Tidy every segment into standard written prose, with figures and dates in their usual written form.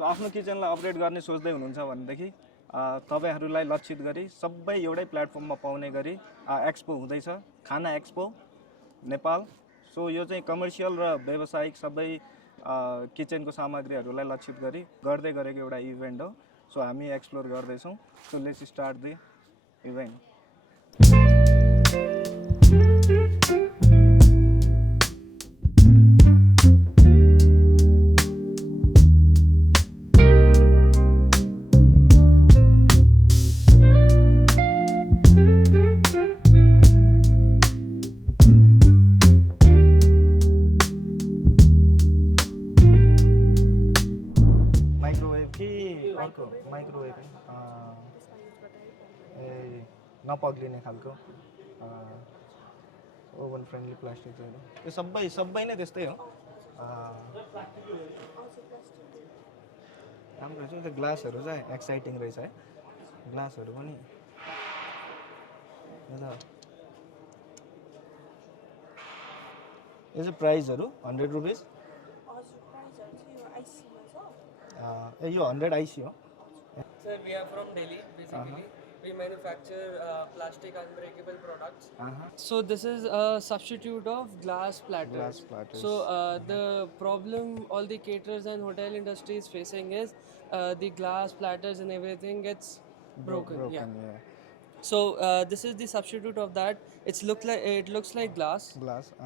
So आफ्नो किचनलाई upgrade गर्ने सोच्दै हुनुहुन्छ भनेदेखि तपाईहरुलाई लक्षित गरी सबै एउटै प्लेटफर्ममा पाउने गरी एक्सपो हुँदैछ, खाना एक्सपो नेपाल। सो यो चाहिँ कमर्सियल र व्यावसायिक सबै किचनको सामग्रीहरूलाई लक्षित गरी गर्दै गरेको एउटा इभेन्ट हो। सो हामी एक्सप्लोर गर्दैछौँ। So let's start the event. Microwave नपग्लिने खालको ओभन फ्रेन्डली प्लास्टिकहरू यो सबै नै त्यस्तै हो। राम्रो छ त्यो ग्लासहरू चाहिँ एक्साइटिङ रहेछ है। ग्लासहरू पनि यो चाहिँ प्राइसहरू 100 रुपिस। यो 100 IC हो। Sir, we are from Delhi, basically. We manufacture plastic unbreakable products. So this is a substitute of glass platters. Glass platters. So the problem all the caterers and hotel industry is facing is the glass platters and everything gets broken. Yeah. So this is the substitute of that. It looks like glass,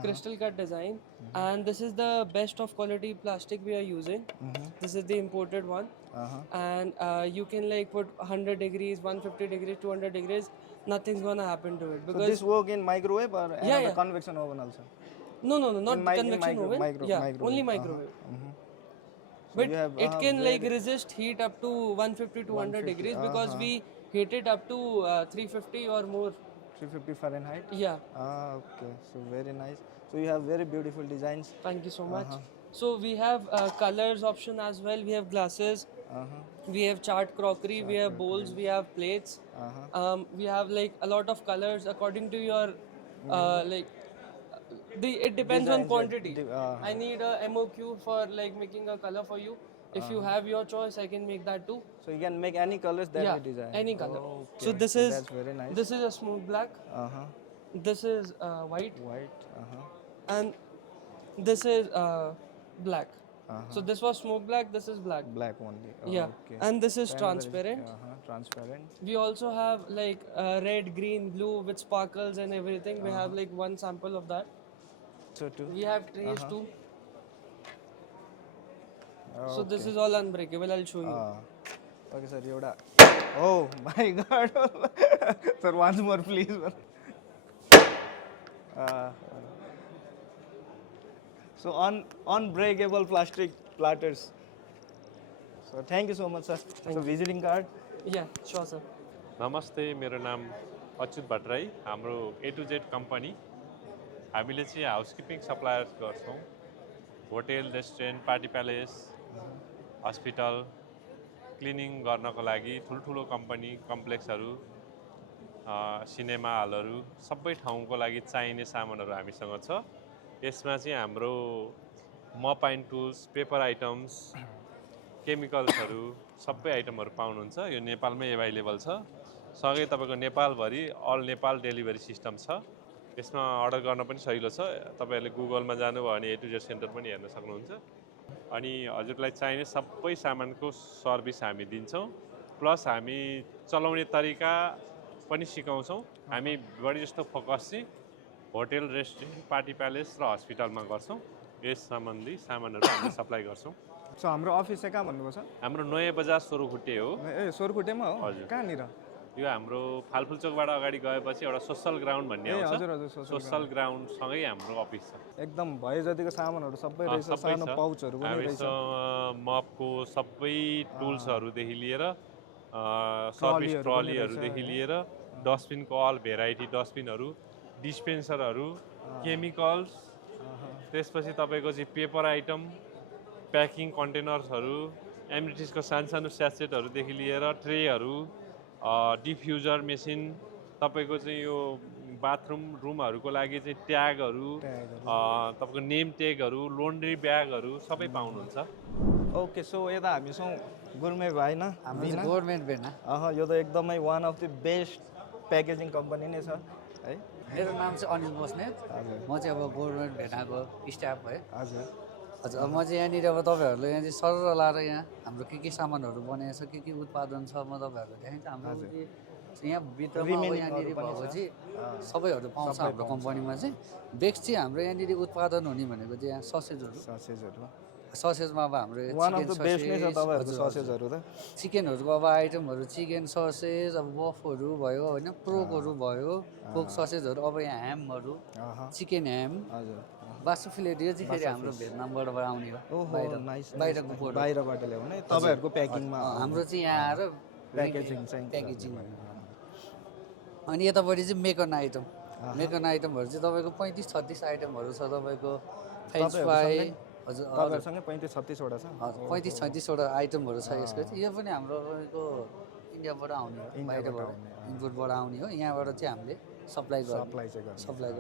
crystal cut design, and this is the best of quality plastic we are using. This is the imported one, and you can like put 100 degrees, 150 degrees, 200 degrees. Nothing's gonna happen to it because so this work in microwave or convection oven also. No, not convection oven. Only microwave. So but it can like resist heat up to 150 to 100 degrees because we heat it up to 350 or more. 350 Fahrenheit? Yeah. Okay. So very nice. So you have very beautiful designs. Thank you so much. So we have colors option as well. We have glasses. We have chart crockery. We have bowls. We have plates. We have like a lot of colors according to your like. It depends on quantity. I need a MOQ for like making a color for you. If you have your choice, I can make that too. So you can make any colors that you design. Any color. Okay. So this is that's very nice. This is a smoke black. This is white. White. And this is black. So this was smoke black. This is black. Black only. Yeah. Okay. And this is transparent. Transparent. We also have like red, green, blue with sparkles and everything. We have like one sample of that. So too. We have trays too. So this is all unbreakable. I'll show you. Okay, sir. Yoda. Oh my God. Sir, once more, please. So unbreakable plastic platters. So thank you so much, sir. So visiting card. Yeah, sure, sir. नमस्ते, मेरो नाम अच्युत भट्टराई। हाम्रो A to Z company हामीले चाहिँ housekeeping suppliers गर्छौँ। Hotel, restaurant, party palace, hospital cleaning गर्नको लागि ठुल्ठुलो कम्पनी कम्प्लेक्सहरू, सिनेमा हलहरू सबै ठाउँको लागि चाहिने सामानहरू हामीसँग छ। यसमा चाहिँ हाम्रो मप एन्ड टुल्स, पेपर आइटम्स, केमिकल्सहरू सबै आइटमहरू पाउनुहुन्छ। यो नेपालमै एभाइलेबल छ। सँगै तपाईँको नेपालभरि अल नेपाल डेलिभरी सिस्टम छ। यसमा अर्डर गर्न पनि सजिलो छ। तपाईँहरूले गुगलमा जानुभयो भने A to Z सेन्टर पनि हेर्न सक्नुहुन्छ। अनि हजुरलाई चाहिने सबै सामानको सर्भिस हामी दिन्छौँ। प्लस हामी चलाउने तरिका पनि सिकाउँछौँ। हामी बढी जस्तो फोकस चाहिँ होटल, रेस्टुरेन्ट, पार्टी प्यालेस र हस्पिटलमा गर्छौँ। यस सम्बन्धी सामानहरू हामी सप्लाई गर्छौँ। सो हाम्रो अफिस चाहिँ कहाँ भन्नुभयो सर? हाम्रो नयाँ बजार सोरुखुट्टे हो। ए सोरुखुट्टेमा हो? हजुर। कहाँनिर? यो हाम्रो फालफुल चोकबाट अगाडि गएपछि एउटा सोसल ग्राउन्ड भन्ने आउँछ। हजुर सोसल ग्राउन्ड सँगै हाम्रो अफिस छ। एकदम भए जतिको सामानहरू सबै रहेछ, सानो पाउचहरू पनि रहेछ। मपको सबै टुल्सहरूदेखि लिएर सर्भिस ट्रलीहरूदेखि लिएर डस्टबिनको अल भेराइटी डस्टबिनहरू, डिस्पेन्सरहरू, केमिकल्स, त्यसपछि तपाईँको चाहिँ पेपर आइटम, प्याकिङ कन्टेनर्सहरू, एमिनिटिजको सानो स्याचेटहरूदेखि लिएर ट्रेहरू, डिफ्युजर मेसिन, तपाईँको चाहिँ यो बाथरुम रुमहरूको लागि चाहिँ ट्यागहरू, तपाईँको नेम ट्यागहरू, लोन्ड्री ब्यागहरू सबै पाउनुहुन्छ। ओके सो यता हामीसँग गुर्मे भाइ न हाम्रो चाहिँ गभर्मेन्ट भेना यो त एकदमै one of the best packaging company नै छ है मेरो नाम चाहिँ अनिल बस्नेत म चाहिँ अब गभर्मेन्ट भेनाको स्टाफ है हजुर हजुर अब म चाहिँ यहाँनिर अब तपाईँहरूलाई यहाँ चाहिँ सरर लाएर यहाँ हाम्रो के सामानहरू बनाएको छ के उत्पादन छ म तपाईँहरूलाई देखाइन्छ हाम्रो चाहिँ यहाँ भित्रमा अब यहाँनिर भएको चाहिँ सबैहरू पाउँछ हाम्रो कम्पनीमा चाहिँ बेस्ट चाहिँ हाम्रो यहाँनिर उत्पादन हुने भनेको चाहिँ यहाँ ससेजहरू ससेजमा अब हाम्रो वान अफ द बेस्ट नै छ तपाईँहरूको ससेजहरू त चिकनहरूको अब आइटमहरू चिकन ससेज अब बफहरू भयो होइन प्रोकहरू भयो पोक ससेजहरू अब यहाँ ह्यामहरू चिकन ह्याम हजुर बासुफिलेट यो चाहिँ फेरि हाम्रो भेटनामबाट आउने हो बाहिरको प्रोडक्ट बाहिरबाट ल्याउने तपाईँहरूको प्याकिङमा हाम्रो चाहिँ यहाँ आएर प्याकेजिङ चाहिँ प्याकेजिङ अनि यतापट्टि चाहिँ मेकन आइटमहरू चाहिँ तपाईँको 35-36 आइटमहरू छ तपाईँको फ्रेन्च फ्राई हजुर तपाईँहरूसँगै 35-36वटा छ 35-36वटा आइटमहरू छ यसको चाहिँ यो पनि हाम्रो तपाईँको इन्डियाबाट आउने हो बाहिरबाट इम्पोर्टबाट आउने हो यहाँबाट चाहिँ हामीले सप्लाई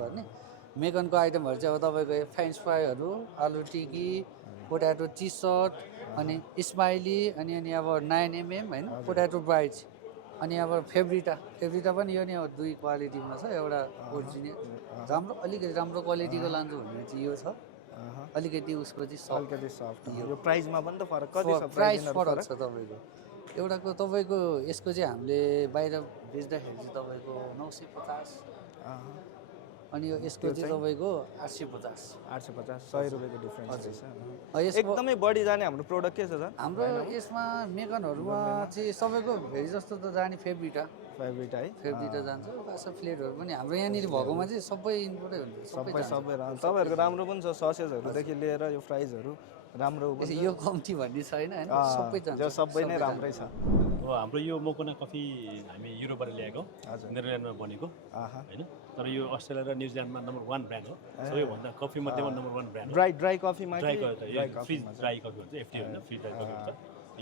गर्ने मेकनको आइटमहरू चाहिँ अब तपाईँको फ्रेन्च फ्राईहरू आलु टिकी पोट्याटो चिसट अनि स्माइली अनि अब 9mm होइन पोट्याटो ब्राइट्स अनि अब फेब्रिटा पनि यो नै अब 2 क्वालिटीमा छ एउटा ओरिजिनल अलिकति राम्रो क्वालिटीको लान्छु भने चाहिँ यो छ अलिकति उसको चाहिँ अलिकति सफ्ट यो प्राइसमा पनि त फरक कति छ प्राइस फरक छ तपाईँको एउटाको तपाईँको यसको चाहिँ हामीले बाहिर बेच्दाखेरि चाहिँ तपाईँको 950 अनि यो यसको चाहिँ तपाईँको 850 100 रुपियाँको डिफ्रेन्स रहेछ एकदमै बढी जाने हाम्रो प्रोडक्ट के छ सर हाम्रो यसमा मेकनहरूमा चाहिँ सबैको भेरी जस्तो त जाने फेब्रिटा जान्छ बासा फ्लेटहरू पनि हाम्रो यहाँनिर भएकोमा चाहिँ सबै इन्पोर्टै हुन्छ सबै तपाईँहरूको राम्रो पनि छ ससेजहरूदेखि लिएर यो फ्राइजहरू राम्रो यो कम्ती भन्ने छैन होइन सबै नै राम्रै छ हाम्रो यो मोकोना कफी हामी युरोपबाट ल्याएको नेदरल्यान्डमा बनेको होइन तर यो अस्ट्रेलिया र न्युजिल्यान्डमा नम्बर 1 ब्रान्ड हो सबैभन्दा कफी मध्येमा नम्बर 1 ब्रान्ड हो ड्राई कफीमा फ्रिज ड्राई कफी हुन्छ एफटी होइन फ्रिज ड्राई कफी हुन्छ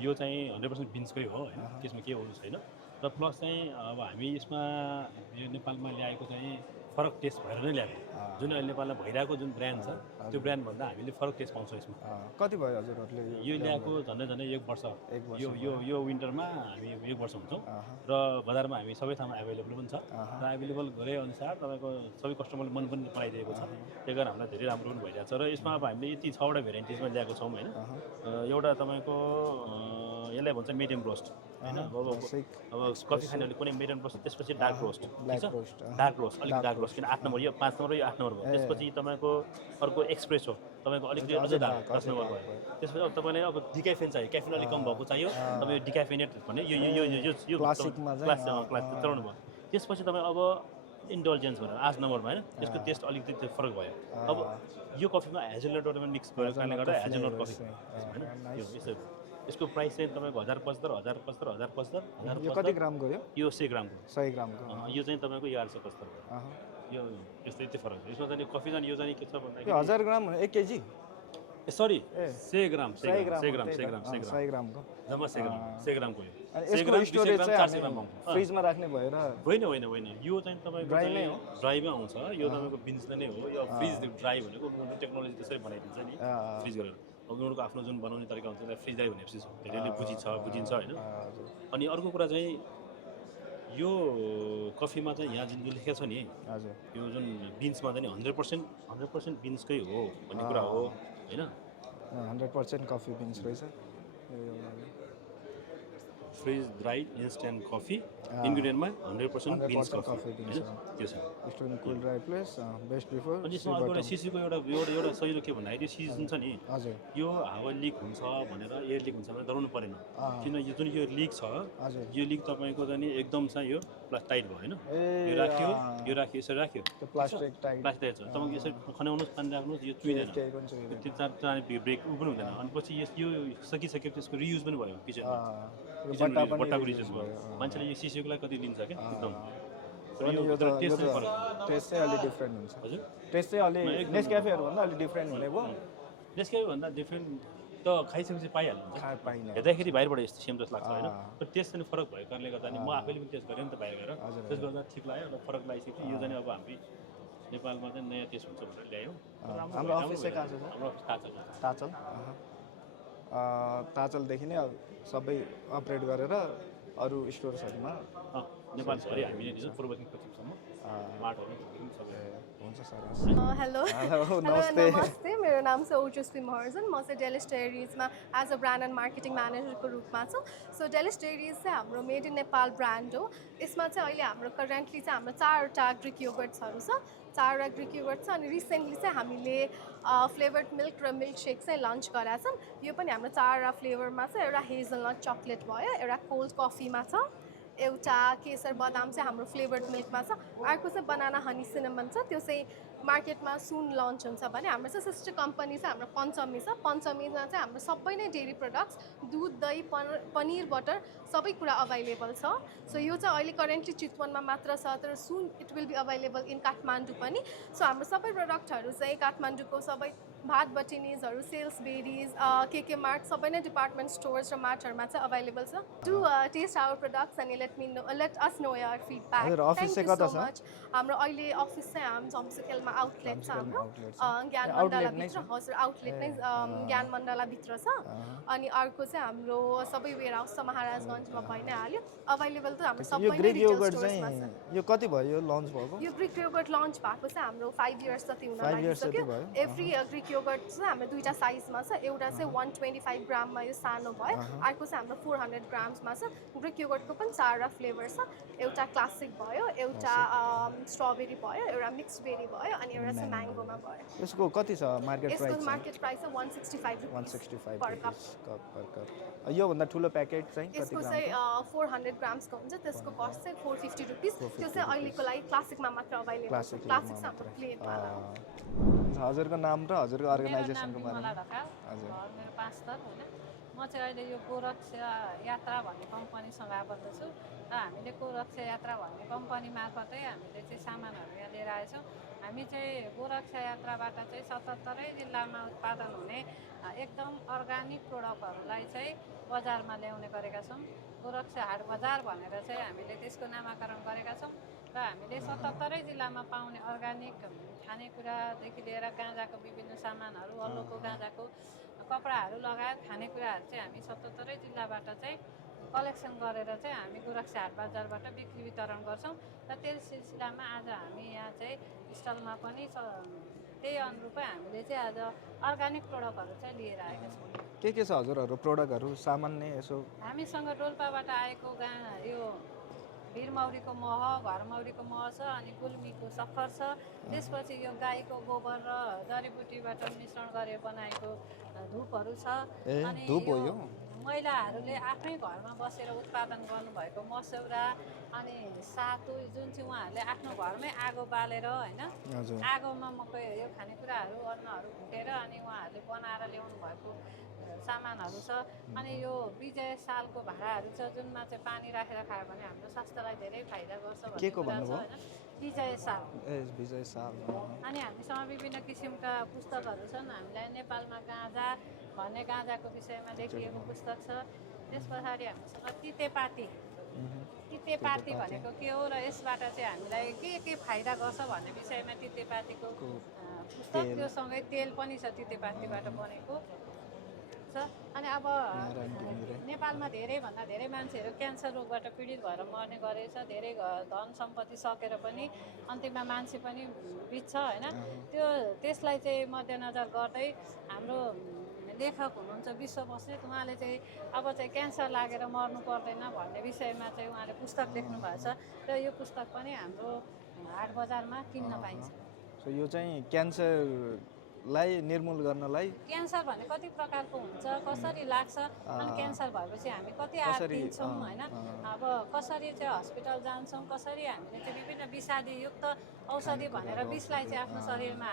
यो चाहिँ 100% बिन्सकै हो होइन त्यसमा केही हुनु छैन र प्लस चाहिँ अब हामी यसमा यो नेपालमा ल्याएको चाहिँ फरक टेस्ट भएर नै ल्याएको जुन अहिले नेपालमा भइरहेको जुन ब्रान्ड छ त्यो ब्रान्डभन्दा हामीले फरक टेस्ट पाउँछौँ यसमा कति भयो हजुरहरूले यो ल्याएको झन्डै 1 वर्ष यो विन्टरमा हामी 1 वर्ष हुन्छौँ र बजारमा हामी सबै ठाउँमा एभाइलेबल पनि छ र एभाइलेबल गरे अनुसार तपाईँको सबै कस्टमरले मन पनि पराइदिएको छ त्यही कारण हामीलाई धेरै राम्रो पनि भइरहेको छ र यसमा अब हामीले यति 6वटा भेराइटिजमा ल्याएको छौँ होइन एउटा तपाईँको यसलाई भन्छ मिडियम रोस्ट होइन अब कफी खानेहरूले कुनै मिडियम रोस्ट त्यसपछि डार्क रोस्ट डार्क रोस्ट अलिक डार्क रोस्ट किन 8 नम्बर यो 5 नम्बर यो 8 नम्बर भयो त्यसपछि तपाईँको अर्को एक्सप्रेस हो तपाईँको अलिकति अझै डार्क 10 नम्बर भयो त्यसपछि अब तपाईँले अब डिकाफेन चाहियो क्याफेन अलिक कम भएको चाहियो तपाईँ डिकाफेनेट भने यो क्लास चलाउनु भयो त्यसपछि तपाईँ अब इन्डल्जेन्स भनेर 8 नम्बरमा होइन त्यसको टेस्ट अलिकति फरक भयो अब यो कफीमा हेजलनट मिक्स गरेको कारणले गर्दा हेजलनट कफी होइन यसको प्राइस चाहिँ तपाईँको 1075 यो कति ग्रामको यो 100 ग्रामको यो चाहिँ तपाईँको 1175 यो यस्तै यति फरक छ यसमा चाहिँ कफी जाने यो चाहिँ के छ भन्दाखेरि 1000 ग्राम 1 केजी सरी 100 ग्राम जम्मा 100 ग्रामको यो अनि यसको स्टोरेज चाहिँ फ्रिजमा राख्ने भएर होइन यो चाहिँ तपाईँको ड्राईमै आउँछ यो तपाईँको बिन्सले नै हो यो फ्रिज ड्राई भनेको टेक्नोलोजी त्यसरी बनाइदिन्छ नि फ्रिज गरेर अब उनीहरूको आफ्नो जुन बनाउने तरिका हुन्छ त्यसलाई फ्रिज ड्राई भनेपछि धेरैले बुझिन्छ होइन अनि अर्को कुरा चाहिँ यो कफीमा चाहिँ यहाँ जुन लेखेको छ नि हजुर यो जुन बिन्समा चाहिँ 100% बिन्सकै हो भन्ने कुरा हो होइन 100% कफी बिन्स रहेछ फ्रिज ड्राई इन्स्ट्यान्ट कफी इन्ग्रिडियन्टमा 100% बिन्स कफी त्यो छ store cool dry place best before अनि यसमा अर्को एउटा सिसीको एउटा सजिलो के भन्दाखेरि त्यो सिजन छ नि हजुर यो हावा लिक हुन्छ भनेर एयर लिक हुन्छ भनेर डराउनु परेन किन यो जुन यो लिक छ यो लिक तपाईँको चाहिँ एकदम चाहिँ यो प्लस टाइट भयो होइन यो राख्यो यसरी राख्यो त्यो प्लास्टिक टाइट छ तपाईँको यसरी खनाउनुहोस् पानी राख्नुहोस् यो चुइँदैन त्यो चाँडै ब्रेक उ पनि हुँदैन अनि पछि यो सकिसक्यो त्यसको रियुज पनि भयो किचनमा बट्टाको रियुज भयो मान्छेले यो सिसीको लागि कति लिन्छ क्या एकदम टेस्ट चाहिँ अलि डिफ्रेन्ट हुन्छ हजुर टेस्ट चाहिँ अलि नेस्क्याफेहरू भन्दा अलि डिफ्रेन्ट हुने भयो नेस्क्याफे भन्दा डिफ्रेन्ट त खाइसकेपछि पाइहाल्नुहुन्छ हेर्दाखेरि बाहिरबाट यस्तो सेम जस्तो लाग्छ होइन तर टेस्ट पनि फरक भएको कारणले गर्दा नि म आफैले पनि टेस्ट गरेँ नि त बाहिर गएर त्यसले गर्दा ठिक लाग्यो र फरक लागिसक्यो यो चाहिँ अब हामी नेपालमा चाहिँ नयाँ टेस्ट हुन्छ भनेर ल्यायौँ हाम्रो अफिस चाहिँ कहाँ छ हाम्रो काचल काचल ताचलदेखि नै सबै अपरेट गरेर अरू स्टोर्सहरूमा नेपालभरि हामीले दिन्छौँ पूर्वदेखि पश्चिमसम्म मार्टहरू सबै हुन्छ सर। हेलो हेलो नमस्ते। नमस्ते, मेरो नाम चाहिँ ओजस्वी महर्जन। म चाहिँ डेलिस डेयरिजमा as a brand and marketing म्यानेजरको रूपमा छु। सो डेलिस डेयरिज चाहिँ हाम्रो मेड इन नेपाल ब्रान्ड हो। यसमा चाहिँ अहिले हाम्रो करेन्टली चाहिँ हाम्रो 4वटा ग्रिक योगर्ट्सहरू छ, 4वटा ग्रिक योगर्ट छ। अनि रिसेन्टली चाहिँ हामीले फ्लेभर्ड मिल्क र मिल्क शेक चाहिँ लन्च गरेका छौँ। यो पनि हाम्रो 4वटा फ्लेभरमा छ। एउटा हेजलनट चक्लेट भयो, एउटा कोल्ड कफीमा छ, एउटा केसर बदाम चाहिँ हाम्रो फ्लेभर्ड मिल्कमा छ, अर्को चाहिँ बनाना हनी सिनेमन छ। त्यो चाहिँ मार्केटमा सुन लन्च हुन्छ भने हाम्रो चाहिँ सिस्टर कम्पनी चाहिँ हाम्रो पञ्चमी छ। पञ्चमीमा चाहिँ हाम्रो सबै नै डेरी प्रडक्ट्स, दुध, दही, पनिर, बटर सबै कुरा अभाइलेबल छ। सो यो चाहिँ अहिले करेन्टली चितवनमा मात्र छ, तर soon it will be available in Kathmandu पनि। सो हाम्रो सबै प्रडक्टहरू चाहिँ काठमाडौँको सबै भात बटिनिजहरू, सेल्स बेरिज, के मार्ट सबै नै डिपार्टमेन्ट स्टोर्स र मार्टहरूमा चाहिँ अभाइलेबल छ। डु टेस्ट आवर प्रडक्ट्स अनि let us know your feedback. हजुर, अफिस चाहिँ कता छ? हाम्रो अहिले अफिस चाहिँ हाम्रो जम्सुकेलमा आउटलेट छ हाम्रो, ज्ञान मण्डलाभित्र। हजुर, आउटलेट नै ज्ञान मण्डलाभित्र छ। अनि अर्को चाहिँ हाम्रो सबै वेयर हाउस छ, महाराजगञ्जमा भइ नै हाल्यो। अभाइलेबल त हाम्रो सबै नै ग्रिक रिटेल योगर्ट स्टोर्समा चाहिँ छ। यो कति भयो लन्च भएको? यो ग्रिक योगर्ट लन्च भएको चाहिँ हाम्रो 5 इयर्स जति हुन 5 इयर्स जति लागिसक्यो। भयो। एभ्री ग्रिक योगर्ट चाहिँ हाम्रो 2टा साइजमा छ। एउटा चाहिँ 125 ग्राममा यो सानो भयो, अर्को चाहिँ हाम्रो 400 ग्राम्समा छ। ग्रिक योगर्टको पनि 4वटा फ्लेभर छ। एउटा क्लासिक भयो, एउटा स्ट्रबेरी भयो, एउटा मिक्स बेरी भयो, अनि एउटा चाहिँ म्याङ्गोमा भयो। यसको कति छ मार्केट यसको प्राइस? मार्केट प्राइस चाहिँ 165 रुपिस 165 पर कप। पर कप। योभन्दा ठुलो प्याकेट चाहिँ कति यसको ग्राम? चाहिँ 400 ग्राम्सको हुन्छ, त्यसको कस्ट चाहिँ 450 रुपिस। त्यो चाहिँ अहिलेको लागि क्लासिकमा मात्र अभाइलेबल छ। क्लासिक चाहिँ हाम्रो प्लेनवाला हो। हजुरको नाम र हजुरको अर्गनाइजेसनको बारेमा? हजुर, मेरो 5 स्तर होइन। म चाहिँ अहिले यो गोरक्ष यात्रा भन्ने कम्पनीसँग आबद्ध छु र हामीले गोरक्ष यात्रा भन्ने कम्पनी मार्फतै हामीले चाहिँ सामानहरू यहाँ लिएर आएछौँ। हामी चाहिँ गोरक्ष यात्राबाट चाहिँ 77 जिल्लामा उत्पादन हुने एकदम अर्ग्यानिक प्रोडक्टहरूलाई चाहिँ बजारमा ल्याउने गरेका छौँ। गोरक्ष हाट बजार भनेर चाहिँ हामीले त्यसको नामाकरण गरेका छौँ र हामीले 77 जिल्लामा पाउने अर्ग्यानिक खानेकुरादेखि लिएर गाँजाको विभिन्न सामानहरू, अल्लोको गाँजाको कपडाहरू लगायत खानेकुराहरू चाहिँ हामी 77 जिल्लाबाट चाहिँ कलेक्सन गरेर चाहिँ हामी गोरक्ष हाट बजारबाट बिक्री वितरण गर्छौँ। र त्यस सिलसिलामा आज हामी यहाँ चाहिँ स्टलमा पनि त्यही अनुरूपै हामीले चाहिँ आज अर्ग्यानिक प्रोडक्टहरू चाहिँ लिएर आएका छौँ। के छ हजुरहरू प्रोडक्टहरू सामान्य यसो? हामीसँग डोल्पाबाट आएको यो भिरमौरीको मह, घरमौरीको मह छ, अनि गुल्मीको सक्खर छ। त्यसपछि यो गाईको गोबर र जडीबुटीबाट मिश्रण गरेर बनाएको धुपहरू छ। अनि धुप हो यो? महिलाहरूले आफ्नै घरमा बसेर उत्पादन गर्नुभएको मसौरा अनि सातु, जुन चाहिँ उहाँहरूले आफ्नो घरमै आगो बालेर होइन, आगोमा मकै यो खानेकुराहरू अन्नहरू भुटेर अनि उहाँहरूले बनाएर ल्याउनु भएको सामानहरू छ। अनि यो विजय सालको भाँडाहरू छ, जुनमा चाहिँ पानी राखेर खायो भने हाम्रो स्वास्थ्यलाई धेरै फाइदा गर्छ भन्ने कुरा छ होइन। विजय साल। विजय साल। अनि हामीसँग विभिन्न किसिमका पुस्तकहरू छन्। हामीलाई नेपालमा गाँजा भन्ने गाँजाको विषयमा लेखिएको पुस्तक छ। त्यस पछाडि हामीसँग तितेपाती। तितेपाती भनेको के हो र यसबाट चाहिँ हामीलाई के फाइदा गर्छ भन्ने विषयमा तितेपातीको पुस्तक, त्यो सँगै तेल पनि छ तितेपातीबाट बनेको छ। अनि अब नेपालमा धेरैभन्दा धेरै मान्छेहरू क्यान्सर रोगबाट पीडित भएर मर्ने गरेछ। धेरै धन सम्पत्ति सकेर पनि अन्तिममा मान्छे पनि बित्छ होइन। त्यसलाई चाहिँ मध्यनजर गर्दै हाम्रो लेखक हुनुहुन्छ विश्व बस्नेत, उहाँले चाहिँ अब चाहिँ क्यान्सर लागेर मर्नु पर्दैन भन्ने विषयमा चाहिँ उहाँले पुस्तक लेख्नु भएको छ र यो पुस्तक पनि हाम्रो हाट बजारमा किन्न पाइन्छ। सो यो चाहिँ क्यान्सरलाई निर्मूल गर्नलाई, क्यान्सर भने कति प्रकारको हुन्छ, कसरी लाग्छ, अनि क्यान्सर भएपछि हामी कति आहार दिन्छौँ होइन, अब कसरी चाहिँ हस्पिटल जान्छौँ, कसरी हामीले चाहिँ विभिन्न विषादीयुक्त औषधि भनेर विषलाई चाहिँ आफ्नो शरीरमा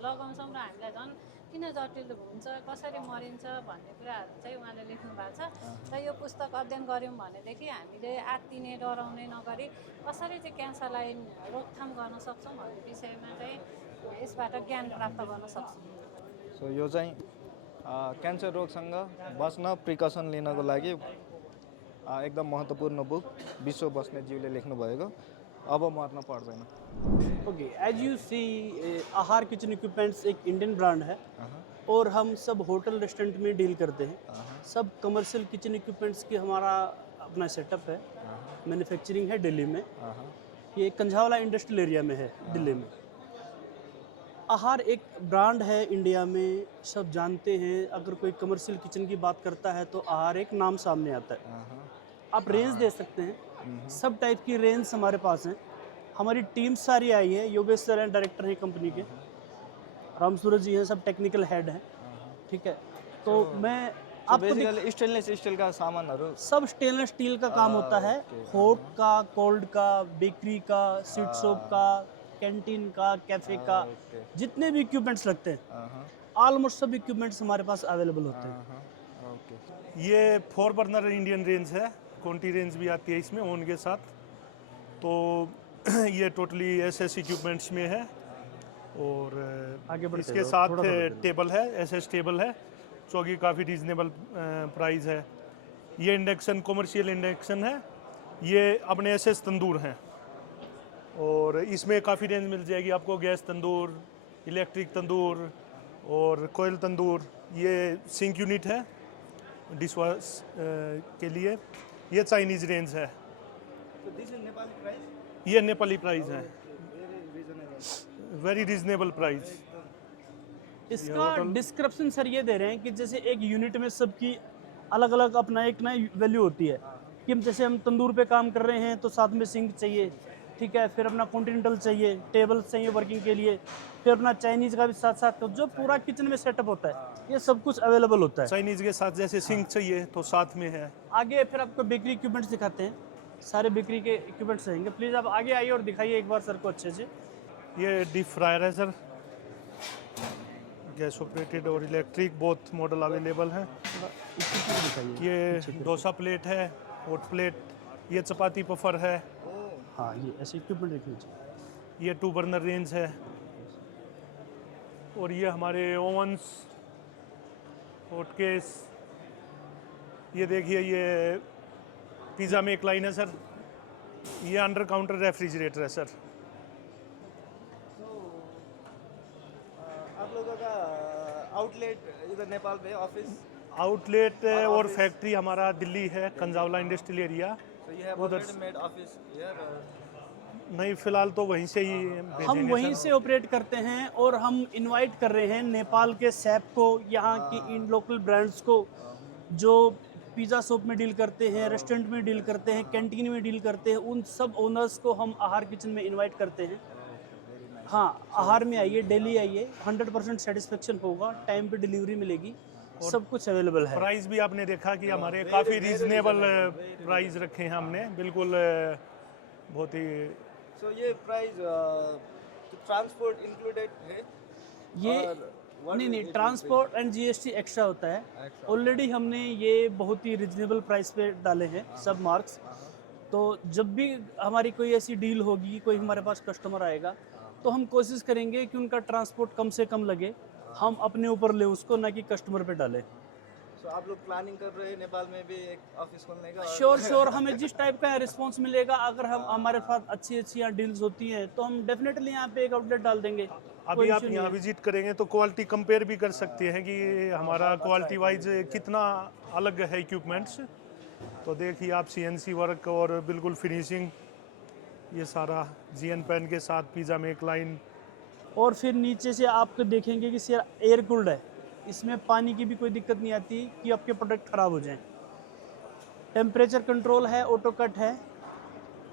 लगाउँछौँ र हामीलाई झन् किन जटिल हुन्छ, कसरी मरिन्छ भन्ने कुराहरू चाहिँ उहाँले लेख्नु भएको छ। र यो पुस्तक अध्ययन गऱ्यौँ भनेदेखि हामीले आत्तिने, डराउने नगरी कसरी चाहिँ क्यान्सरलाई रोकथाम गर्न सक्छौँ भन्ने विषयमा चाहिँ यसबाट ज्ञान प्राप्त गर्न सक्छौँ। सो यो चाहिँ क्यान्सर रोगसँग बस्न प्रिकसन लिनको लागि एकदम महत्त्वपूर्ण बुक विश्व बस्नेतज्यूले लेख्नुभएको अब मर्न पर्दैन। ओके, एज यू सी आहार किचन इक्विपमेंट्स एक इंडियन ब्रांड है और हम सब होटल रेस्टोरेंट में डील करते हैं। सब कमर्शियल किचन इक्विपमेंट्स की हमारा अपना सेटअप है, मैन्युफैक्चरिंग है दिल्ली में। ये कंझावला इंडस्ट्रियल एरिया में है दिल्ली में। आहार एक ब्रांड है इंडिया में, सब जानते हैं। अगर कोई कमर्शियल किचन की बात करता है तो आहार एक नाम सामने आता है। आप रेंज दे सकते हैं, सब टाइप की रेंज हमारे पास हैं। हमारी टीम सारी आई है, योगेश सर हैं डायरेक्टर हैं कंपनी के, राम सूरज जी हैं सब टेक्निकल हेड हैं, ठीक है। तो मैं आपको बेसिकली स्टेनलेस स्टील का सामानहरू सब स्टेनलेस स्टील का काम होता है, हॉट का, कोल्ड का, बेकरी का, स्वीट शॉप का, कैंटीन का, कैफे का, जितने भी इक्विपमेंट्स लगते हैं ऑलमोस्ट सब इक्विपमेंट्स हमारे पास अवेलेबल होते हैं। ये 4 बर्नर इंडियन रेंज है, क्वांटी रेंज भी आती है इसमें ओन के साथ। तो ये टोटली एसएस इक्विपमेंट्स में है और आगे बढ़ते इसके जाओ, साथ थोड़ा सा बढ़ते टेबल है, एसएस टेबल है जो कि काफ़ी रीजनेबल प्राइस है। ये इंडक्शन कमर्शियल इंडक्शन है, ये अपने एसएस तंदूर हैं और इसमें काफ़ी रेंज मिल जाएगी आपको, गैस तंदूर, इलेक्ट्रिक तंदूर और कोयल तंदूर। ये सिंक यूनिट है डिशवॉश के लिए। ये चाइनीज़ रेंज है, ये नेपाली प्राइस है, वेरी रीजनेबल प्राइस। इसका डिस्क्रिप्शन सर ये दे रहे हैं कि जैसे एक यूनिट में सबकी अलग अलग अपना एक ना वैल्यू होती है कि जैसे हम तंदूर पे काम कर रहे हैं तो साथ में सिंक चाहिए, ठीक है, फिर अपना कॉन्टिनेंटल चाहिए, टेबल चाहिए वर्किंग के लिए, फिर अपना चाइनीज़ का भी साथ साथ, तो जो पूरा किचन में सेटअप होता है ये सब कुछ अवेलेबल होता है। चाइनीज़ के साथ जैसे सिंक चाहिए तो साथ में है। आगे फिर आपको बेकरी इक्विपमेंट्स दिखाते हैं, सारे बेकरी के इक्विपमेंट्स रहेंगे। प्लीज़ आप आगे आइए और दिखाइए एक बार सर को अच्छे से। ये डीप फ्रायर है सर, गैस ऑपरेटेड और इलेक्ट्रिक बोथ मॉडल अवेलेबल हैं। ये डोसा प्लेट है, हॉट प्लेट, ये चपाती पफर है। हाँ, ये ऐसे इक्विपमेंट देख लीजिए। ये 2 बर्नर रेंज है और ये हमारे ओवंस, हॉट केस। ये देखिए ये पिज़्ज़ा मेक लाइन है सर, ये अंडर काउंटर रेफ्रिजरेटर है सर। आप लोगों का आउटलेट इधर नेपाल में ऑफिस? आउटलेट और फैक्ट्री हमारा दिल्ली है, कंझावला इंडस्ट्रियल एरिया। उधर मेड ऑफिस हियर? नहीं, फिलहाल तो वहीं से ही हम वहीं से ऑपरेट करते हैं और हम इनवाइट कर रहे हैं नेपाल के सैप को, यहाँ की इन लोकल ब्रांड्स को जो पिज़्ज़ा शॉप में डील करते हैं, रेस्टोरेंट में डील करते हैं, कैंटीन में डील करते हैं, उन सब ओनर्स को हम आहार किचन में इनवाइट करते हैं। हाँ, आहार में आइए, डेली आइए, 100% सेटिस्फेक्शन होगा, टाइम पे डिलीवरी मिलेगी, सब कुछ अवेलेबल है। प्राइस भी आपने देखा कि हमारे काफ़ी रीजनेबल प्राइस रखे हैं हमने, बिल्कुल बहुत ही। सो ये प्राइस ट्रांसपोर्ट इंक्लूडेड है? ये नहीं, ट्रांसपोर्ट एंड जीएसटी एक्स्ट्रा होता है। ऑलरेडी हमने ये बहुत ही रिजनेबल प्राइस पे डाले हैं सब मार्क्स। तो जब भी हमारी कोई ऐसी डील होगी, कोई हमारे पास कस्टमर आएगा तो हम कोशिश करेंगे कि उनका ट्रांसपोर्ट कम से कम लगे, हम अपने ऊपर ले उसको, ना कि कस्टमर पे डालें। सो आप लोग प्लानिंग कर रहे हैं नेपाल में भी एक ऑफिस खोलने का? श्योर हमें जिस टाइप का रिस्पांस मिलेगा, अगर हम हमारे साथ अच्छी यहाँ डील्स होती हैं तो हम डेफिनेटली यहाँ पे एक आउटलेट डाल देंगे। अभी आप यहाँ विजिट करेंगे तो क्वालिटी कंपेयर भी कर सकते हैं कि हमारा क्वालिटी वाइज कितना अलग है इक्विपमेंट्स। तो देखिए आप सीएनसी वर्क और बिल्कुल फिनिशिंग, ये सारा जीएन पेन के साथ पिज़्ज़ा मेक लाइन। और फिर नीचे से आप देखेंगे कि सर एयर कूल्ड है, इसमें पानी की भी कोई दिक्कत नहीं आती कि आपके प्रोडक्ट ख़राब हो जाएं। टेम्परेचर कंट्रोल है, ऑटो कट है,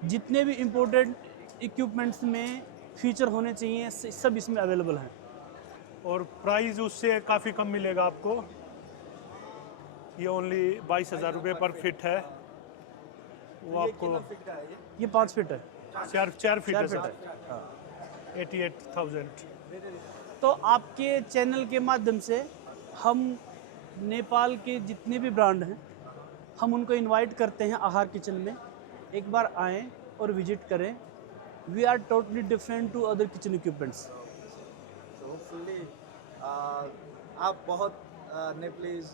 जितने भी इम्पोर्टेंट इक्विपमेंट्स में फीचर होने चाहिए सब इसमें अवेलेबल हैं। और प्राइस उससे काफ़ी कम मिलेगा आपको। ये ओनली 22,000 रुपये पर फिट है। वो आपको ये 5 फीट है, 4 फीट है सर, हाँ। 88,000। तो आपके चैनल के माध्यम से हम नेपाल के जितने भी ब्रांड हैं हम उनको इनवाइट करते हैं आहार किचन में, एक बार आएँ और विजिट करें। We are totally different to other kitchen equipments. Hopefully आप बहुत नेपलीज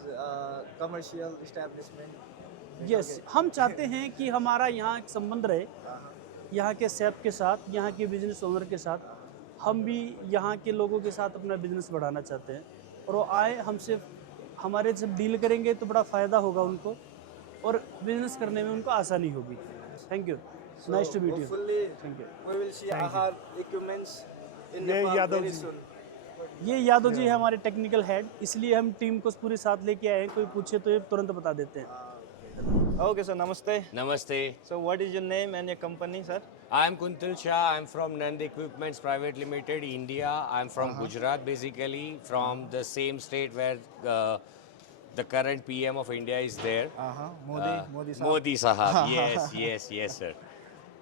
कमर्शियल इस्टेब्लिशमेंट। यस, हम चाहते हैं कि हमारा यहाँ एक संबंध रहे यहाँ के सेफ के साथ, यहाँ के बिजनेस ओनर के साथ। हम भी यहाँ के लोगों के साथ अपना बिजनेस बढ़ाना चाहते हैं। और वो आए हमसे, हमारे से डील करेंगे तो बड़ा फ़ायदा होगा उनको और बिजनेस करने में उनको आसानी होगी। Thank you, nice to meet you. Thank you. we will see Ahar equipments in ये Nepal यादव very जी। soon. ये यादव जी है हमारे टेक्निकल हेड, इसलिए हम टीम को पूरे साथ लेके आए हैं, कोई पूछे तो ये तुरंत बता देते हैं। Okay, sir, namaste. Namaste. So what is your name and your company, sir? I'm Kuntal Shah. I'm from Nand Equipments Private Limited, India. I'm from Gujarat, basically, from the same state where the current PM of India is there. Modi sir. Modi Sahab. Yes, sir.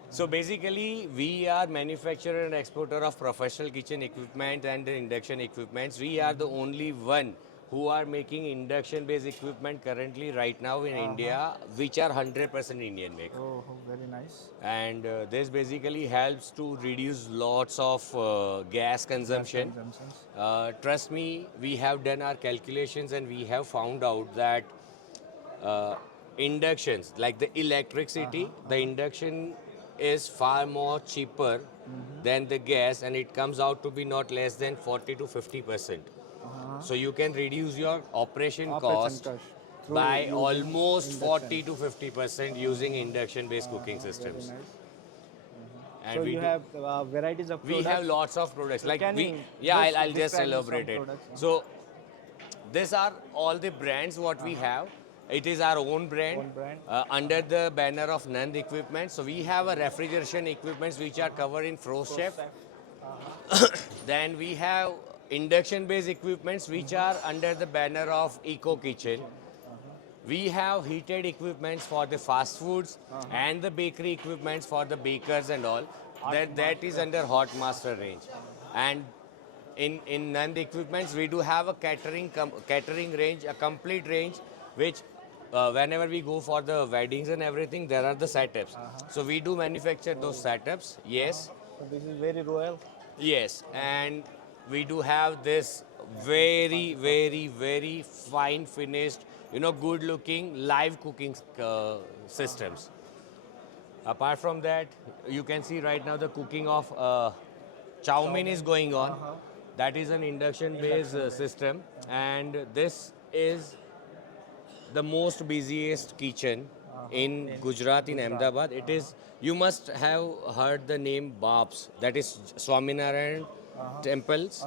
So basically, we are manufacturer and exporter of professional kitchen equipment and induction equipments. We are the only one who are making induction-based equipment currently right now in India, which are 100% Indian make. Oh, very nice. And this basically helps to reduce lots of gas consumption. Trust me, we have done our calculations and we have found out that inductions, like the electricity, the induction is far more cheaper than the gas, and it comes out to be not less than 40 to 50%. So you can reduce your operation cost through by using almost 40 to 50% using induction-based cooking systems. And So we you do- have varieties of we products. have lots of products. Like Can we, you yeah, just I'll just describe some elaborate it. products? So these are all the brands what we have. It is our own brand, Own brand. under the banner of Nand Equipment. So we have a refrigeration equipments which are covered in Frost Chef. Then we have induction-based equipments which are under the banner of Eco Kitchen. We have heated equipments for the fast foods and the bakery equipments for the bakers and all. That is under Hot Master range. And in Nand Equipments, we do have a catering range, a complete range, which whenever we go for the weddings and everything, there are the setups. So we do manufacture those setups, yes. So this is very royal. Yes, and we do have this very, very, very fine finished, good looking live cooking systems. Apart from that, you can see right now the cooking of chow mein is going on. That is an induction based system, and this is the most busiest kitchen in Gujarat, in Ahmedabad. It is, you must have heard the name Babs, that is Swaminarayan temples.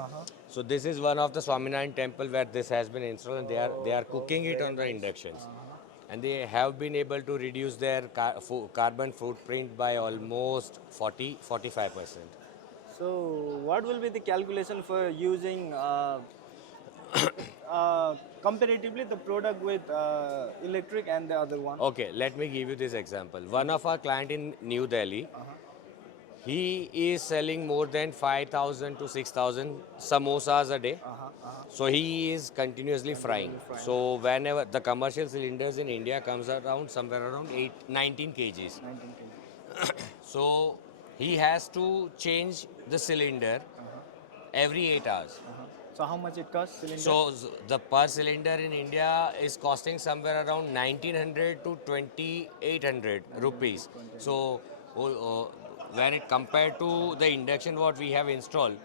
So this is one of the Swaminarayan temple where this has been installed, and they are cooking it on the inductions. And they have been able to reduce their carbon footprint by almost 40-45%. So what will be the calculation for using comparatively the product with electric and the other one? Okay, let me give you this example. One of our client in New Delhi, he is selling more than 5,000 to 6,000 samosas a day. So he is continuously frying. So whenever the commercial cylinders in India comes around somewhere around 19 kgs. 19 kg. So he has to change the cylinder every 8 hours. So how much it costs cylinder? So the per cylinder in India is costing somewhere around 1900 to 2800 rupees. So when it compared to the induction what we have installed,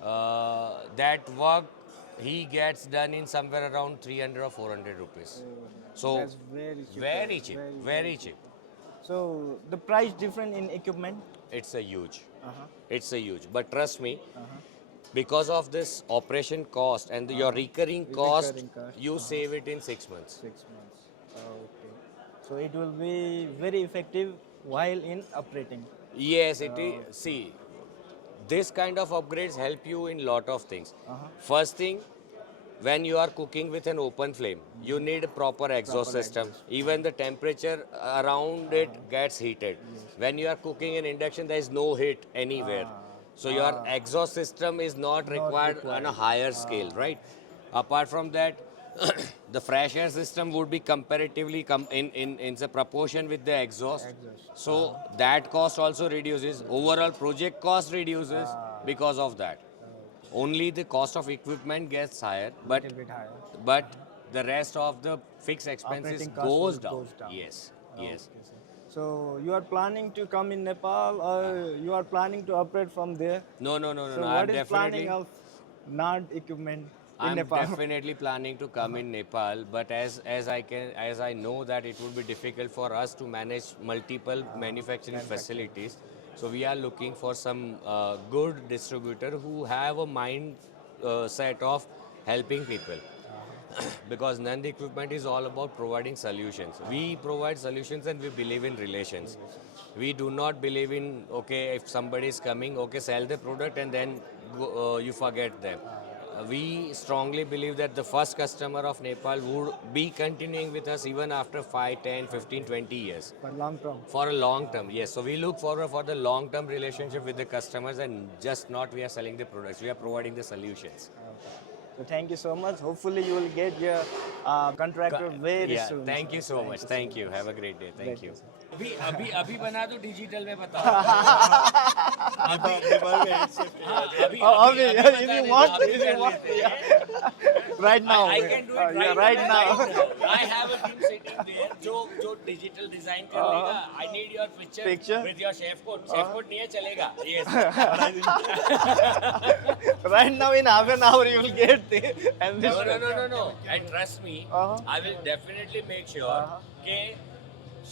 that work he gets done in somewhere around 300 or 400 rupees. So that's very cheap. very cheap, very cheap. So the price different in equipment? It's a huge. It's a huge. But trust me, because of this operation cost and your recurring cost, you save it in 6 months. 6 months. Okay. So it will be very effective while in operating. Yes, it is. See, this kind of upgrades help you in lot of things. First thing, when you are cooking with an open flame, you need a proper exhaust system. Even the temperature around it gets heated. When you are cooking in induction, there is no heat anywhere. So your exhaust system is not required on a higher scale, right? Apart from that, the fresh air system would be comparatively in the proportion with the exhaust. So that cost also reduces. Overall project cost reduces because of that. Only the cost of equipment gets higher, but A bit higher. but the rest of the fixed expenses Operating cost goes will down. goes down. Yes, yes. Okay, sir. So you are planning to come in Nepal or you are planning to operate from there? No. So I'm what is definitely. planning of NARD equipment? I'm Nepal. definitely planning to come in Nepal, but as I know that it would be difficult for us to manage multiple manufacturing facilities, so we are looking for some good distributor who have a mind set of helping people. Because Nand Equipment is all about providing solutions. We provide solutions and we believe in relations. We do not believe in, okay, if somebody is coming, okay, sell the product and then you forget them. We strongly believe that the first customer of Nepal would be continuing with us even after 5, 10, 15, 20 years. For long term. For a long term, yes. So we look forward for the long term relationship with the customers, and just not we are selling the products, we are providing the solutions. So thank you so much. Hopefully you will get your contractor very Yeah, soon. thank sir. you so much. Thank you. Have a great day. Thank you. अभी बना दो digital में बताओ. If you want, right now. I can do it Yeah, right now. I have a team sitting there जो digital design कर लेगा. I need your picture with your chef code. Chef code नहीं है चलेगा. Yes. Right now in half an hour you will get and this. No. And trust me, I will definitely make sure कि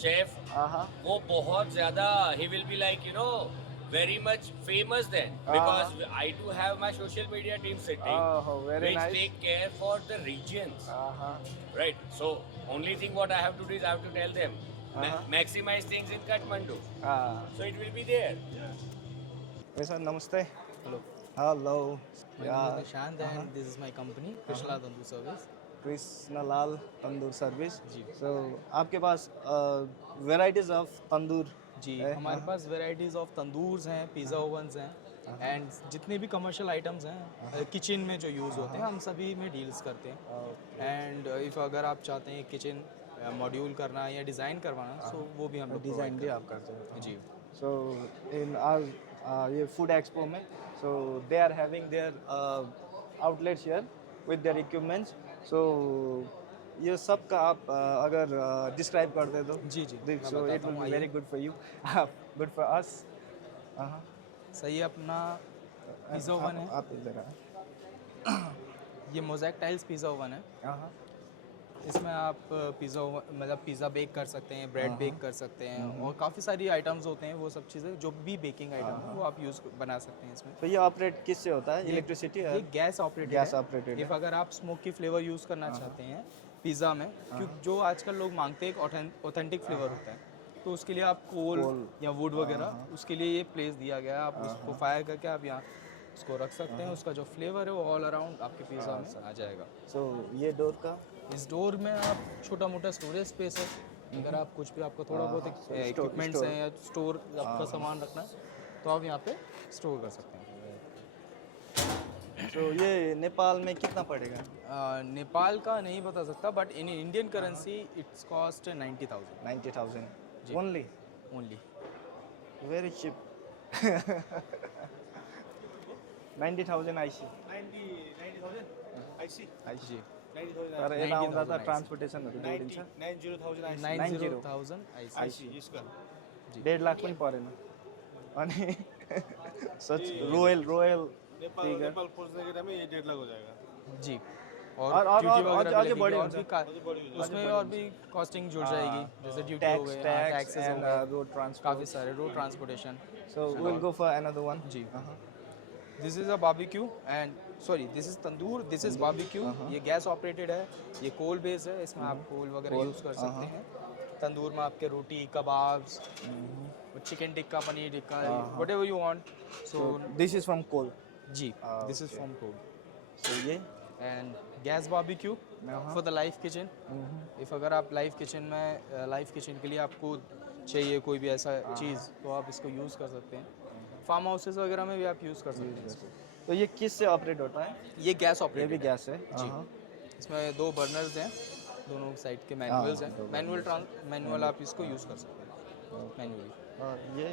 chef वो बहुत ज़्यादा he will be like very much famous then, because I do have my social media team sitting Very which nice. take care for the regions. Right. So only thing what I have to do is I have to tell them maximize things in Kathmandu. So it will be there. Yes, sir. Namaste. Hello. Hello. My name is Nishant and this is my company, Krishnalal Tandoor Service. Krishnalal Tandoor Service. G. So आपके pass varieties of tandoor जी है? हमारे pass varieties of तंदूर्स हैं, pizza ओवन्स हैं and जितने भी commercial items हैं kitchen में जो use होते हैं हम सभी में डील्स करते हैं. एंड इफ़ अगर आप चाहते हैं किचन मॉड्यूल करना या डिज़ाइन करवाना सो वो भी हम लोग डिज़ाइन provide भी करते आप करते हैं. हैं. जी. So in our ये food expo में so they are having their outlets here with their equipments. So ये सब का आप अगर describe कर दे तो जी मैं so it बताता will हूँ, be IA. very good for you, good for us. सही है अपना पिज़्ज़ा ओवन है. आप इधर आए. ये मोज़ेक टाइल्स पिज़्ज़ा ओवन है. इसमें आप पिज़्ज़ा मतलब पिज़्ज़ा बेक कर सकते हैं, ब्रेड बेक कर सकते हैं और काफ़ी सारी आइटम्स होते हैं. वो सब चीज़ें जो भी बेकिंग आइटम है वो आप बना सकते हैं इसमें. तो ये ऑपरेट किससे होता है? इलेक्ट्रिसिटी ये गैस ऑपरेटेड गैस है. ऑपरेटेड इफ़ अगर आप स्मोकी फ्लेवर यूज़ करना चाहते हैं पिज़्ज़ा में, क्योंकि जो आजकल लोग मांगते हैं एक ऑथेंटिक फ्लेवर होता है, तो उसके लिए आप कोल या वुड वगैरह उसके लिए ये प्लेस दिया गया है. आप उसको फायर करके आप यहाँ उसको रख सकते हैं. उसका जो फ्लेवर है वो ऑल अराउंड आपके पिज़्ज़ा में आ जाएगा. सो ये डोर का इस डोर में आप छोटा मोटा स्टोरेज स्पेस है. अगर आप कुछ भी आपको थोड़ा बहुत इक्विपमेंट्स हैं या स्टोर आपका सामान रखना है तो आप यहाँ पे स्टोर कर सकते हैं. तो ये नेपाल में कितना पड़ेगा? नेपाल का नहीं बता सकता but in Indian currency it's cost 90,000. 90,000 जी. Only very cheap. 90,000 IC. 90,000 IC. जी. तर यता आउँदा त ट्रान्सपोर्टेसनहरू जोडिन्छ. 90,000 IC इसका 1.5 लाख पनि परेन. अनि सच रोयल नेपाल पहुंचने के टाइम में ये 1.5 लाख हो जाएगा. जी. और ड्यूटी वगैरह भी आगे लगेगी बढ़े और भी उसमें और भी कॉस्टिंग जुड़ जाएगी. जैसे ड्यूटी हो गई, टैक्सेस हो and गए, road transport. काफ़ी सारे road transportation. So we'll go for another one. जी. This is a barbecue and sorry this is tandoor, this is barbecue. ये गैस ऑपरेटेड है, ये कोल बेस है. इसमें आप कोल वगैरह यूज़ कर सकते हैं. तंदूर में आपके रोटी, kebabs, chicken tikka, paneer tikka, whatever you want. So this is from coal. जी, this is from coal. So ये and gas barbecue for the live kitchen. If अगर आप लाइव किचन में लाइव किचन के लिए आपको चाहिए कोई भी ऐसा चीज़ तो आप इसको यूज़ कर सकते हैं. फार्म हाउसेस वगैरह में भी आप यूज़ कर सकते हैं इसको. तो ये किस से ऑपरेट होता है? ये गैस ये ऑपरेटेड भी गैस है. जी. इसमें 2 बर्नर्स हैं, दोनों साइड के मैनुअल्स हैं. मैनुअल आप इसको यूज़ कर सकते हैं मैनुअली. और ये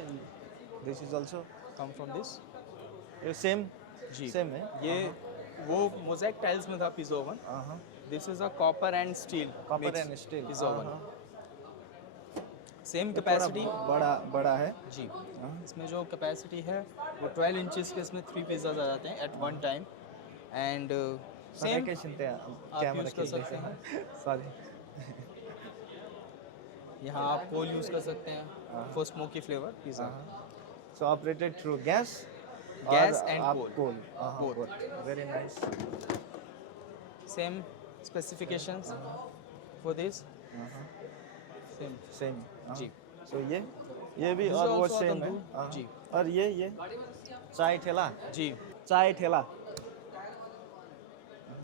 this is also come from this. ये सेम जी. सेम है. ये वो मोज़ेक टाइल्स में था pizza oven. This is a copper and steel copper and steel pizza oven. Same capacity बड़ा है. जी. इसमें जो कैपेसिटी है वो 12 इंचेस के इसमें 3 पिज़्ज़ाज आ जाते हैं at one time. And same आप यूज़ कर सकते हैं। सॉरी यहाँ आप कोल यूज़ कर सकते हैं for smoky flavour pizza. So operated through gas Gas and coal. Coal Both. Very nice same specifications for this same same जी। सो ये भी This और is वो also सेम है तंदूर, हाँ। जी। और ये चाय ठेला जी। चाय ठेला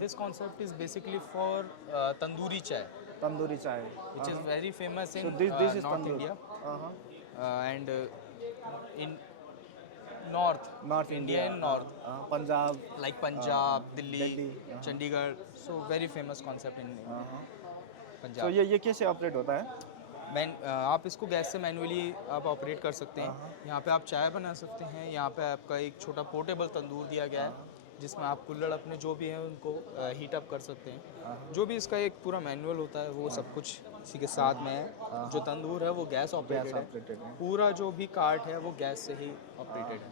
This concept is basically for tandoori chai, tandoori चाय which is very famous in so this is North tandoor India and in North India and North, Punjab like Punjab, Delhi, Delhi, Chandigarh. So very famous concept in तो Punjab. ये कैसे operate होता है आप इसको gas से manually आप operate कर सकते हैं। यहाँ पे आप चाय बना सकते हैं। यहाँ पे आपका एक छोटा पोर्टेबल तंदूर दिया गया है जिसमें आप कुल्हड़ अपने जो भी हैं उनको हीट अप कर सकते हैं। जो भी इसका एक पूरा मैनुअल होता है वो सब कुछ इसी के साथ में है। जो तंदूर है वो गैस ऑपरेटेड है। पूरा जो भी कार्ट है वो गैस से ही ऑपरेटेड है।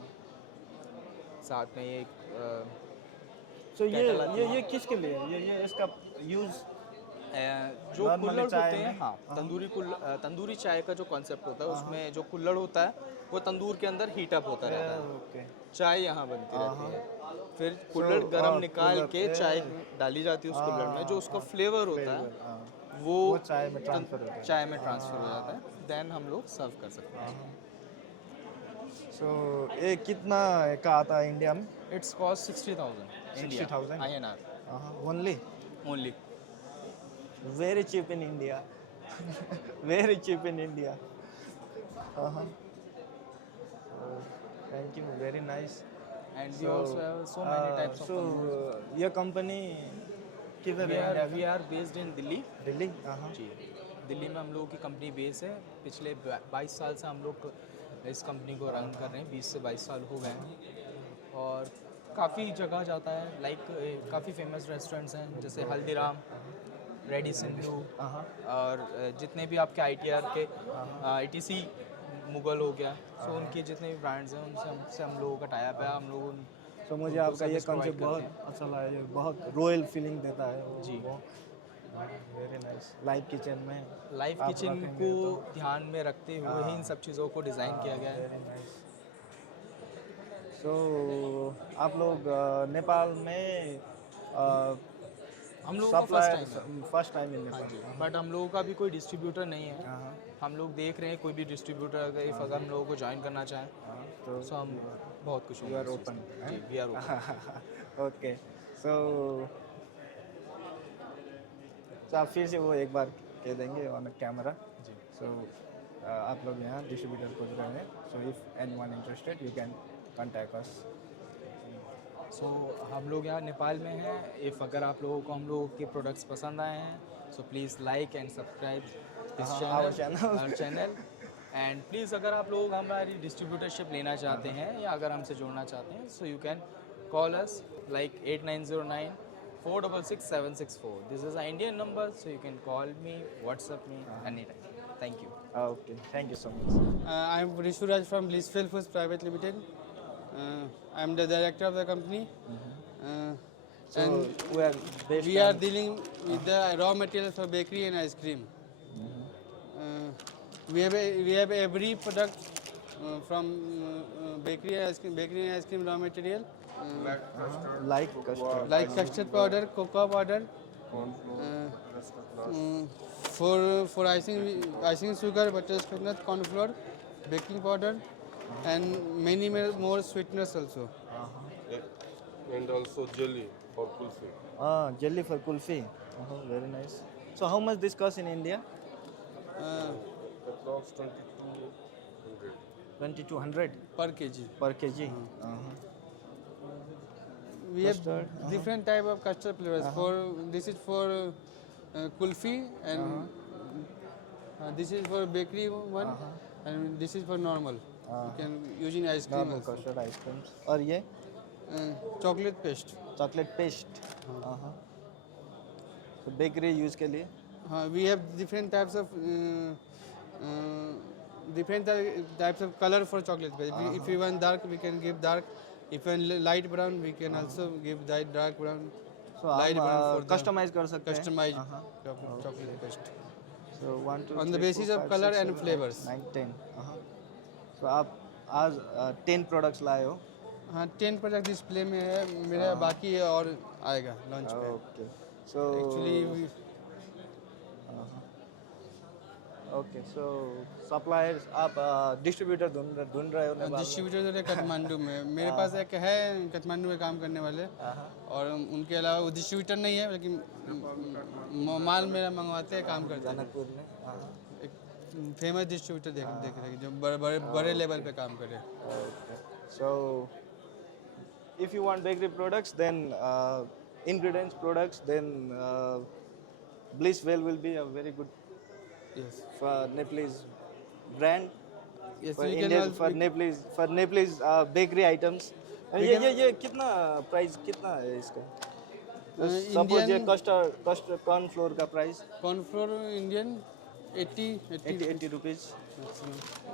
साथ में ये तो ये किसके लिए ये इसका यूज़ जो Normally कुल्हड़ चाय होते हैं, में? हाँ, तंदूरी चाय का जो कॉन्सेप्ट होता है उसमें जो कुल्हड़ होता है वो तंदूर के अंदर हीट अप होता रहता है। ओके चाय यहाँ बनती रहती है। फिर कुल्हड़ गरम निकाल के चाय डाली जाती है उस कुल्हड़ में। जो उसका फ्लेवर होता है वो चाय में ट्रांसफर होता है चाय में ट्रांसफर हो जाता है। देन हम लोग सर्व कर सकते हैं। सो ये कितना का आता है इंडिया में it's cost 60,000 60,000 INR only only. very cheap in India very cheap in India thank you very nice and we also have so many types of so ये कंपनी किधर है India we are based in Delhi. Delhi जी, दिल्ली में हम लोगों की company base है। पिछले 22 साल से हम लोग इस कंपनी को रन कर रहे हैं। 20 से 22 साल हो गए हैं और काफ़ी जगह जाता है। लाइक काफ़ी फेमस रेस्टोरेंट्स हैं जैसे हल्दीराम, रेडी सिंधु और जितने भी आपके ITR के ITC मुगल हो गया। सो उनके जितने भी ब्रांड्स हैं उनसे हम लोगों का टाइप है। हम लोग तो मुझे आपका ये कंसेप्ट बहुत अच्छा लगा। ये बहुत रॉयल फीलिंग देता है वो जी। Very nice. लाइव किचन में लाइव किचन को ध्यान में रखते हुए ही इन सब चीज़ों को डिज़ाइन किया गया है। Very nice. सो आप लोग नेपाल में हम लोगों का फर्स्ट टाइम है। फर्स्ट टाइम इन हाँ नेपाल जी, बट हम लोगों का भी कोई डिस्ट्रीब्यूटर नहीं है। हम लोग देख रहे हैं कोई भी डिस्ट्रीब्यूटर अगर हम लोगों को ज्वाइन करना चाहें तो सो हम बहुत खुश यू आर होंगे। ओपन जी, we are open. Okay so आप फिर से वो एक बार कह देंगे ऑन कैमरा। जी। सो आप लोग यहाँ डिस्ट्रीब्यूटर खोज रहे हैं। So if anyone interested you can contact us. So हम लोग यहाँ नेपाल में हैं। इफ़ अगर आप लोगों को हम लोगों के प्रोडक्ट्स पसंद आए हैं so please like and subscribe this channel and please अगर आप लोग हमारी डिस्ट्रीब्यूटरशिप लेना चाहते हैं या अगर हमसे जुड़ना चाहते हैं so you can call us like 8909 466 764. This is an Indian number so you can call me, WhatsApp me anytime. Thank you. Okay, thank you so much. I am Rissuraj from Blissful Foods Private Limited. I am the director of the company. So And we are based we are on- dealing with the raw materials for bakery and ice cream. We have every product from bakery and ice cream raw material. like custard. Like custard powder, cocoa powder, for icing sugar, butterscotch, corn flour, baking powder, and many more sweeteners also. And also jelly for kulfi. Jelly for kulfi. Very nice. So how much this cost in India? Approx 2200. 2200 Per kg. per kg. We have different type of custard flavors. This is for kulfi and this is for bakery one, and this is for normal. You can use in ice cream Normal also. custard ice creams. और ये Chocolate paste. chocolate paste. So bakery use के लिए We have different types of types of color for chocolate paste. If you want dark, we can give dark. If you want light brown, we can also give dark brown. light हम button for the customize कर सकते हैं customized chocolate paste. So 1 2 On the 3 basis 4 of 5 color 6 and 7 flavors. 8 9 10 So आप आज 10 products लाए हो हाँ 10 product display में है मेरा बाकी और आएगा launch pay. Okay so actually okay so suppliers आप डिस्ट्रीब्यूटर ढूंढ रहे हो नेपाल में? डिस्ट्रीब्यूटर है काठमांडू में. मेरे पास एक है काठमांडू में काम करने वाले और उनके अलावा वो डिस्ट्रीब्यूटर नहीं है लेकिन माल मेरा मंगवाते हैं काम करते हैं. जनकपुर में एक फेमस डिस्ट्रीब्यूटर देख रहे हैं जो बड़े लेवल पे काम करे. So if you want bakery products, then ingredients products, then Blisswell will be a very good Yes. for Nepalese brand. Yes, For you can Indian, also for Nepalese bakery items. ये कितना price कितना है इसका? Suppose ये custard corn flour का price cornflour Indian 80 rupees.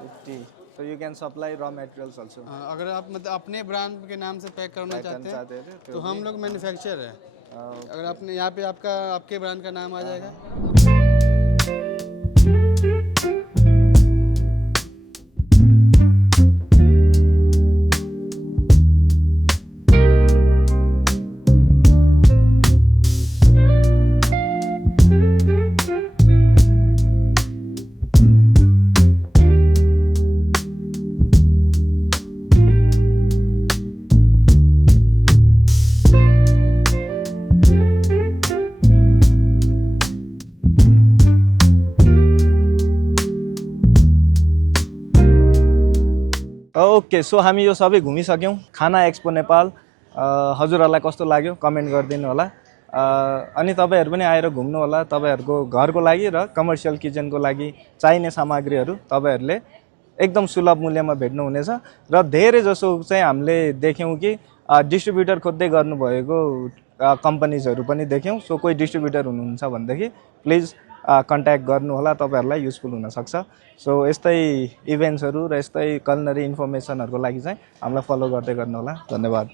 80. So you can supply raw materials also. अगर आप मतलब अपने ब्रांड के नाम से पैक करना चाहते हैं तो हम लोग मैन्युफैक्चरर हैं. अगर आपने यहाँ पे आपके ब्रांड का नाम आ जाएगा. ओके सो हामी यो सबै घुमिसक्यौँ खाना एक्सपो नेपाल. हजुरहरूलाई कस्तो लाग्यो कमेन्ट गरिदिनु होला. अनि तपाईँहरू पनि आएर घुम्नु होला. तपाईँहरूको घरको लागि र कमर्सियल किचनको लागि चाहिने सामग्रीहरू तपाईँहरूले एकदम सुलभ मूल्यमा भेट्नुहुनेछ. र धेरै जसो चाहिँ हामीले देख्यौँ कि डिस्ट्रिब्युटर खोज्दै गर्नुभएको कम्पनीजहरू पनि देख्यौँ. सो कोही डिस्ट्रिब्युटर हुनुहुन्छ भनेदेखि प्लिज कन्ट्याक्ट गर्नु होला. तपाईँहरूलाई युजफुल हुनसक्छ. सो यस्तै इभेन्ट्सहरू र यस्तै कलिनरी इन्फर्मेसनहरूको लागि चाहिँ हामीलाई फलो गर्दै गर्नु होला. धन्यवाद.